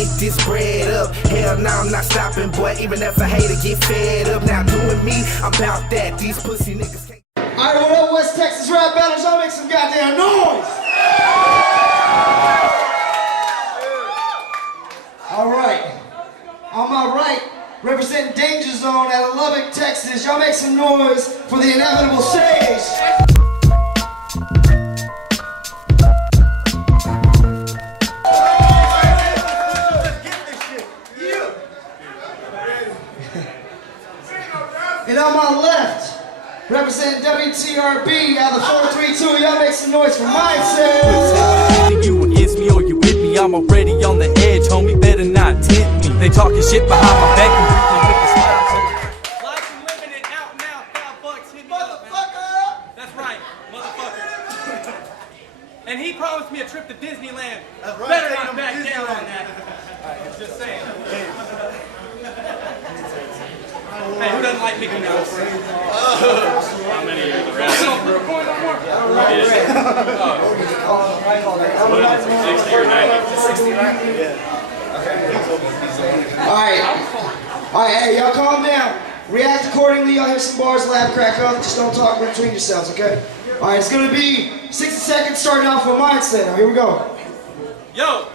get this bread up. Hell no, I'm not stopping, boy, even if a hater get fed up. Now doing me, I'm about that. These pussy niggas can't. Alright, what up, West Texas rap battles? Y'all make some goddamn noise! Alright, on my right, representing Dangerzone out of Lubbock, Texas. Y'all make some noise for the inevitable Sage. And on my left, representing WTRB out of the 432, y'all make some noise for Mynset. You against me or you with me, I'm already on the edge, homie, better not tempt me. They talking shit behind my back and with the smile. Life and living it out now, $5 hit me Motherfucker! up, that's right, motherfucker. And he promised me a trip to Disneyland. That's right, Better take not him back to down Disneyland. on that. Just saying. Hey, who doesn't like Mickey Mouse? How many are the rest? Record no more. 60 or 90? 60, 90? Yeah. Alright, hey, y'all calm down. React accordingly, y'all hear some bars, laugh, crack up, just don't talk between yourselves, okay? Alright, it's gonna be 60 seconds starting off with Mindset. Now, here we go. Yo,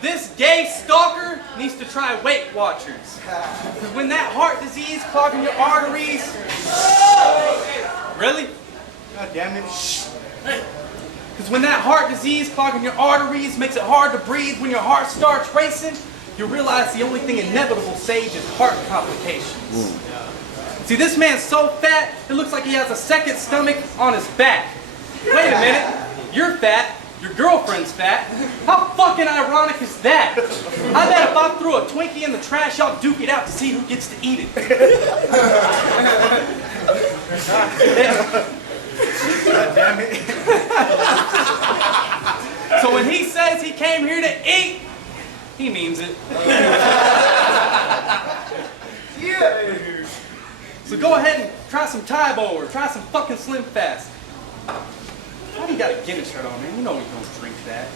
this gay stalker needs to try Weight Watchers. Because when that heart disease clogging your arteries... Really? God damn it. Because when that heart disease clogging your arteries makes it hard to breathe when your heart starts racing, you realize the only thing inevitable, Sage, is heart complications. See, this man's so fat, it looks like he has a second stomach on his back. Wait a minute, you're fat, your girlfriend's fat. How fucking ironic is that? I bet if I threw a Twinkie in the trash, y'all duke it out to see who gets to eat it. God damn it. So when he says he came here to eat, he means it. Yeah. So go ahead and try some Tybo or try some fucking Slim Fast. Why do you got a Guinness shirt on, man? You know we don't drink that.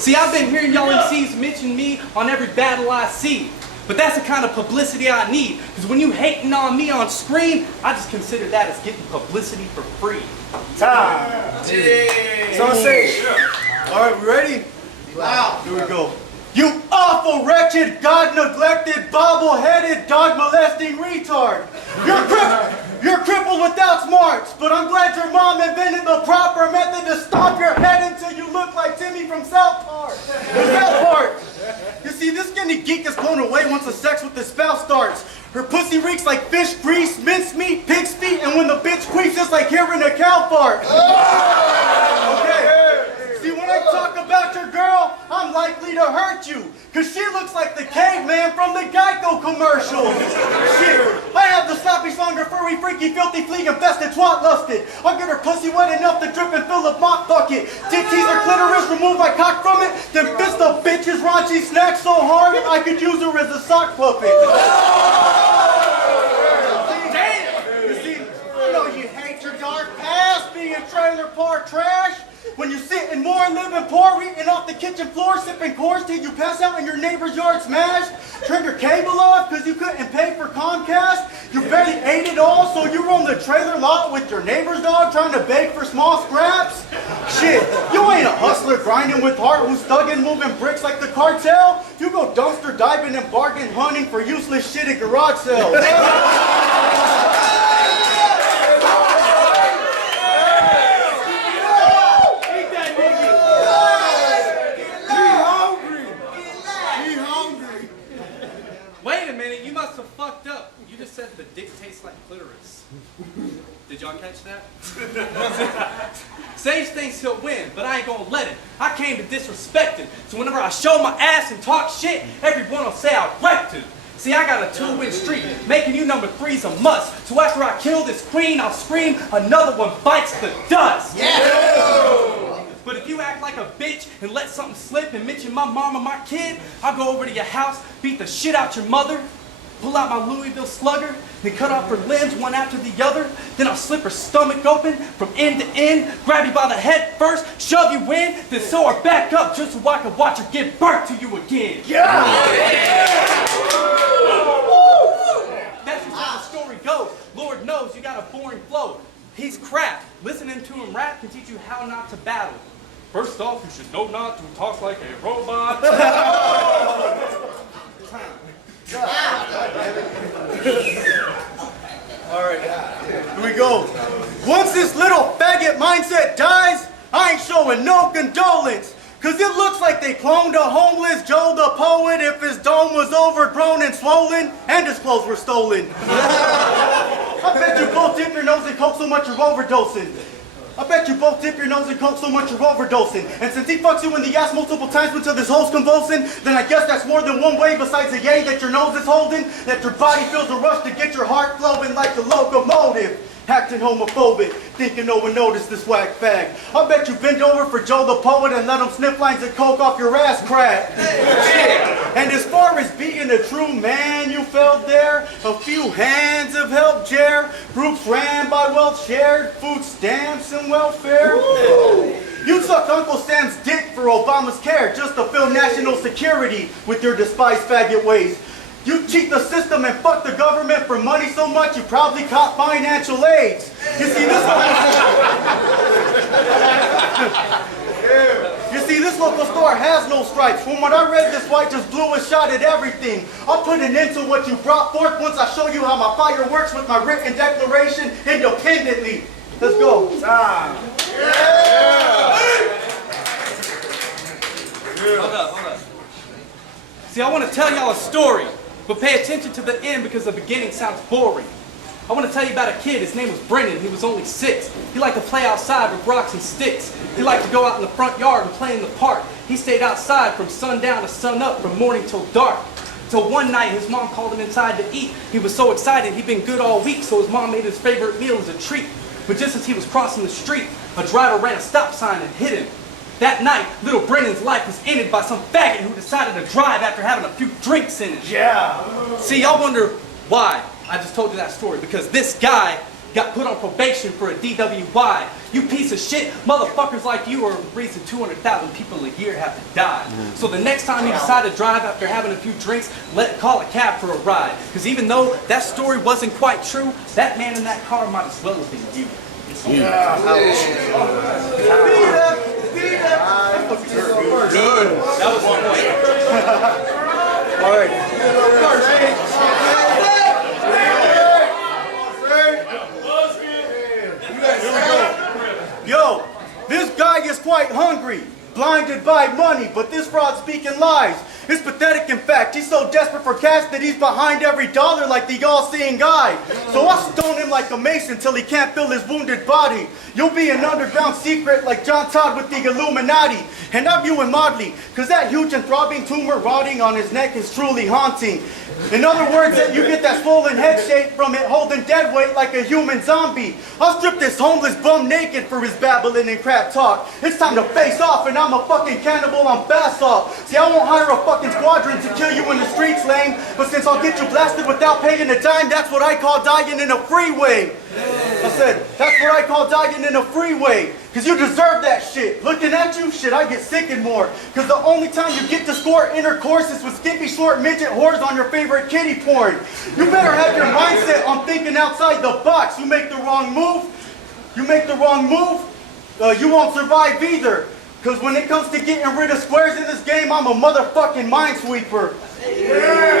See, I've been hearing y'all MCs mention me on every battle I see. But that's the kind of publicity I need. Because when you hating on me on screen, I just consider that as getting publicity for free. Time. So say. Alright, we ready? Wow. Here we go. You awful, wretched, God-neglected, bobble-headed, dog-molesting retard. You're crippled without smarts, but I'm glad your mom invented the proper method to stomp your head until you look like Timmy from South Park. You see, this skinny geek is blown away once the sex with his spouse starts. Her pussy reeks like fish grease, mincemeat, pig's feet, and when the bitch queefs, it's like hearing a cow fart. Okay. See, when I talk about your girl, I'm likely to hurt you. Cause she looks like the caveman from the Geico commercial. Shit, I have the sloppy, slonger, furry, freaky, filthy, flea-infested, twat-lusted. I'll get her pussy wet enough to drip and fill a mop bucket. Dick tease her clitoris, remove my cock from it, then fist the bitch's raunchy snack so hard I could use her as a sock puppet. Damn! You see, I know you hate your dark past, being trailer park trash. When you're sitting more, living poor, eating off the kitchen floor, sipping cores till you pass out in your neighbor's yard smashed. Turned your cable off because you couldn't pay for Comcast. You barely ate it all, so you roam the trailer lot with your neighbor's dog trying to beg for small scraps. Shit, you ain't a hustler grinding with heart who's thugging, moving bricks like the cartel. You go dumpster diving and bargain hunting for useless shit at garage sales. Wait a minute, you must have fucked up. You just said the dick tastes like clitoris. Did y'all catch that? Sage thinks he'll win, but I ain't gonna let it. I came to disrespect him. So whenever I show my ass and talk shit, everyone will say I wrecked him. See, I got a 2-win streak. Making you number 3's a must. So after I kill this queen, I'll scream, another one bites the dust. Yeah! But if you act like a bitch and let something slip and mention my mom or my kid, I'll go over to your house, beat the shit out your mother, pull out my Louisville slugger, then cut off her limbs one after the other. Then I'll slip her stomach open from end to end, grab you by the head first, shove you in, then sew her back up just so I can watch her give birth to you again. That's just how the story goes. Lord knows you got a boring flow. He's crap. Listening to him rap can teach you how not to battle. First off, you should know not to talk like a robot. Alright, here we go. Once this little faggot mindset dies, I ain't showing no condolence. Cause it looks like they cloned a homeless Joe the poet if his dome was overgrown and swollen and his clothes were stolen. I bet you both dip your nose in coke so much you're overdosing. I bet you both dip your nose in coke so much you're overdosing. And since he fucks you in the ass multiple times until this hole's convulsing, then I guess that's more than one way besides a yay that your nose is holding, that your body feels a rush to get your heart flowing like a locomotive. Acting homophobic, thinking no one noticed this whack fag. I bet you bend over for Joe the poet and let him sniff lines of coke off your ass crack. And as far as being a true man, you felt there. A few hands have helped share. Groups ran by wealth shared, food stamps and welfare. You sucked Uncle Sam's dick for Obama's care just to fill national security with your despised faggot ways. You cheat the system and fuck the government for money so much you probably caught financial aids. You see, this local store has no stripes. From what I read, this white just blew a shot at everything. I'll put an end to what you brought forth once I show you how my fire works with my written declaration independently. Let's go. Time. Hold up. See, I want to tell y'all a story. But pay attention to the end because the beginning sounds boring. I want to tell you about a kid. His name was Brennan. He was only 6. He liked to play outside with rocks and sticks. He liked to go out in the front yard and play in the park. He stayed outside from sundown to sun up, from morning till dark. Till one night his mom called him inside to eat. He was so excited, he'd been good all week, so his mom made his favorite meal as a treat. But just as he was crossing the street, a driver ran a stop sign and hit him. That night, little Brennan's life was ended by some faggot who decided to drive after having a few drinks in it. Yeah. See, y'all wonder why I just told you that story. Because this guy got put on probation for a DWI. You piece of shit, motherfuckers like you are the reason 200,000 people a year have to die. So the next time you decide to drive after having a few drinks, call a cab for a ride. Because even though that story wasn't quite true, that man in that car might as well have been you. Yeah. Good. That was one point. All right. Yo, this guy is quite hungry, blinded by money, but this fraud speaking lies. It's pathetic, in fact. He's so desperate for cash that he's behind every dollar like the all-seeing eye. So I stone him like a mason till he can't feel his wounded body. You'll be an underground secret like John Todd with the Illuminati. And I view him oddly, cause that huge and throbbing tumor rotting on his neck is truly haunting. In other words, that you get that swollen head shape from it holding dead weight like a human zombie. I'll strip this homeless bum naked for his babbling and crap talk. It's time to face off and I'm a fucking cannibal on fast off. See, I won't hire a fucking squadron to kill you in the streets, lame. But since I'll get you blasted without paying a dime, that's what I call dying in a freeway. I said, that's what I call dying in a freeway. Cause you deserve that shit. Looking at you, shit, I get sick and more. Cause the only time you get to score intercourse is with skimpy short midget whores on your favorite kitty porn. You better have your mindset on thinking outside the box. You make the wrong move, you won't survive either. Cause when it comes to getting rid of squares in this game, I'm a motherfucking minesweeper. Yeah.